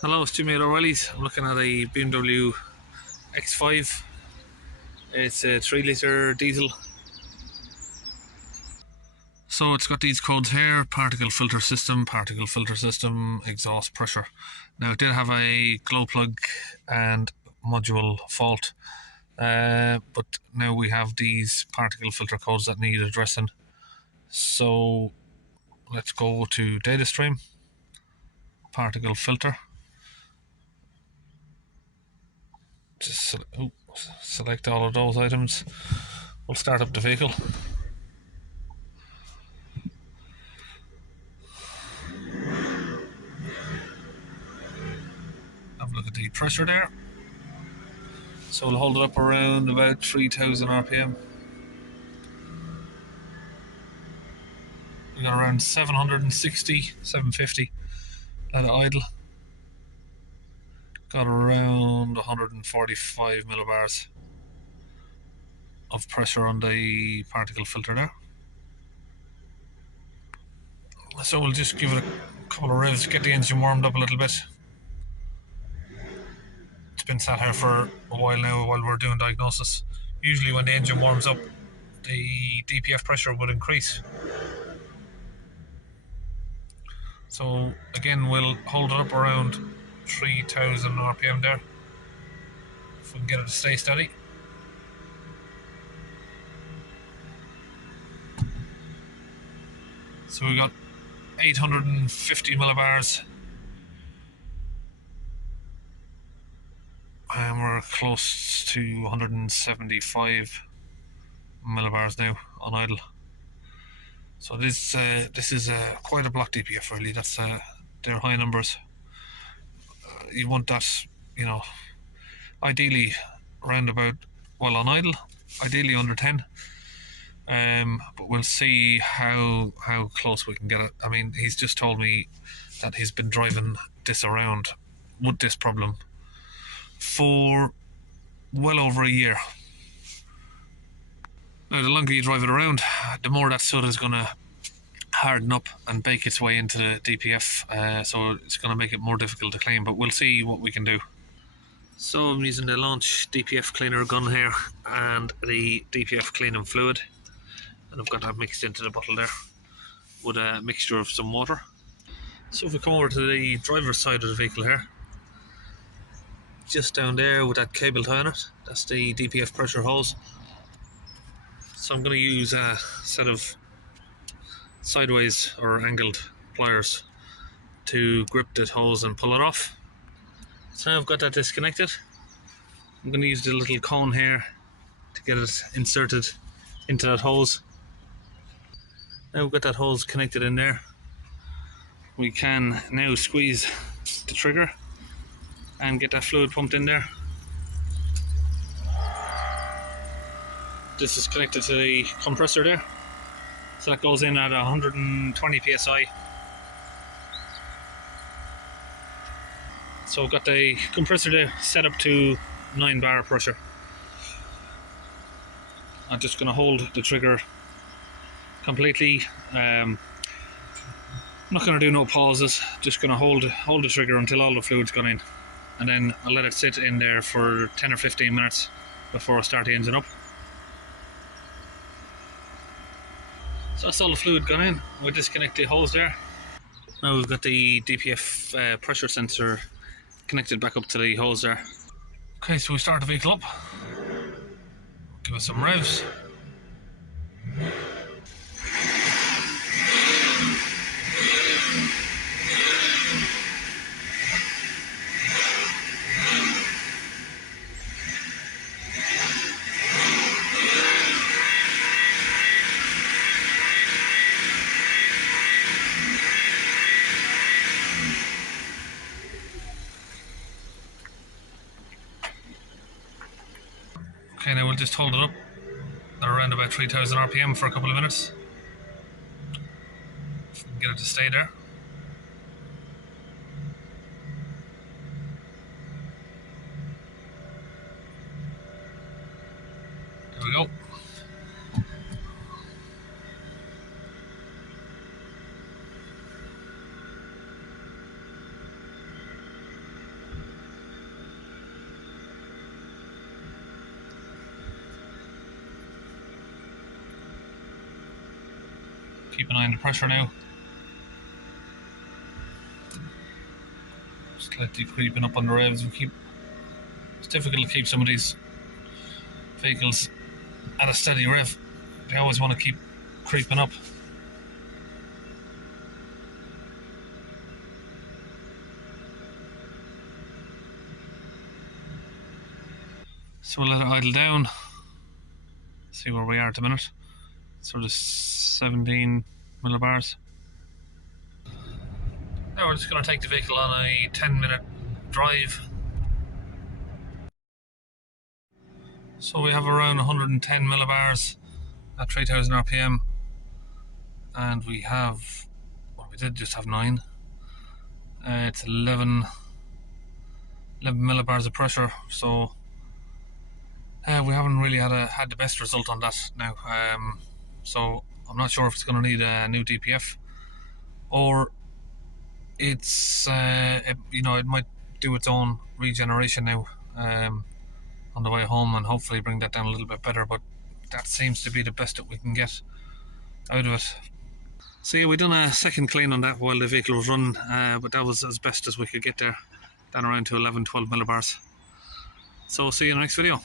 Hello, it's Jimmy at O'Reilly's. I'm looking at a BMW X5. It's a 3 litre diesel. So it's got these codes here: particle filter system, exhaust pressure. Now it did have a glow plug and module fault, but now we have these particle filter codes that need addressing. So let's go to data stream, particle filter. Just select all of those items. We'll start up the vehicle. Have a look at the pressure there. So we'll hold it up around about 3000 RPM. We got around 760, 750 at idle. Got around 145 millibars of pressure on the particle filter there. So we'll just give it a couple of revs, get the engine warmed up a little bit. It's been sat here for a while now while we're doing diagnosis. Usually when the engine warms up, the DPF pressure would increase. So again, we'll hold it up around 3000 RPM there, if we can get it to stay steady. So we got 850 millibars, and we're close to 175 millibars now on idle. So this is quite a block DPF really. That's they're high numbers. You want that, you know, ideally around about, well, on idle, ideally under 10. But we'll see how close we can get it. I mean, he's just told me that he's been driving this around with this problem for well over a year. Now, the longer you drive it around, the more that soda is going to harden up and bake its way into the DPF, so it's going to make it more difficult to clean, but we'll see what we can do. So I'm using the Launch DPF cleaner gun here and the DPF cleaning fluid, and I've got that mixed into the bottle there with a mixture of some water. So if we come over to the driver's side of the vehicle here, just down there with that cable tie on it, that's the DPF pressure hose. So I'm going to use a set of sideways or angled pliers to grip that hose and pull it off. So now I've got that disconnected. I'm going to use the little cone here to get it inserted into that hose. Now we've got that hose connected in there, we can now squeeze the trigger and get that fluid pumped in there. This is connected to the compressor there, so that goes in at 120 psi. So I've got the compressor there set up to 9 bar pressure. I'm just going to hold the trigger completely. I'm not going to do no pauses, just going to hold the trigger until all the fluid's gone in, and then I'll let it sit in there for 10 or 15 minutes before I start the engine up. So that's all the fluid gone in. We'll disconnect the hose there. Now we've got the DPF pressure sensor connected back up to the hose there. Okay, so we start the vehicle up. Give it some revs. Okay, now we'll just hold it up at around about 3000 RPM for a couple of minutes. If we can get it to stay there. There we go. keep an eye on the pressure now. Slightly creeping up on the revs. It's difficult to keep some of these vehicles at a steady rev. They always want to keep creeping up. So we'll let it idle down, see where we are at the minute. Sort of 17 millibars. Now we're just going to take the vehicle on a 10-minute drive. So we have around 110 millibars at 3000 RPM, and we have, well, we did just have 9. It's 11 millibars of pressure, so we haven't really had the best result on that now. So I'm not sure if it's going to need a new DPF, or it's it might do its own regeneration now on the way home, and hopefully bring that down a little bit better. But that seems to be the best that we can get out of it. So yeah, we done a second clean on that while the vehicle was running, but that was as best as we could get there, down around to 11-12 millibars. So see you in the next video.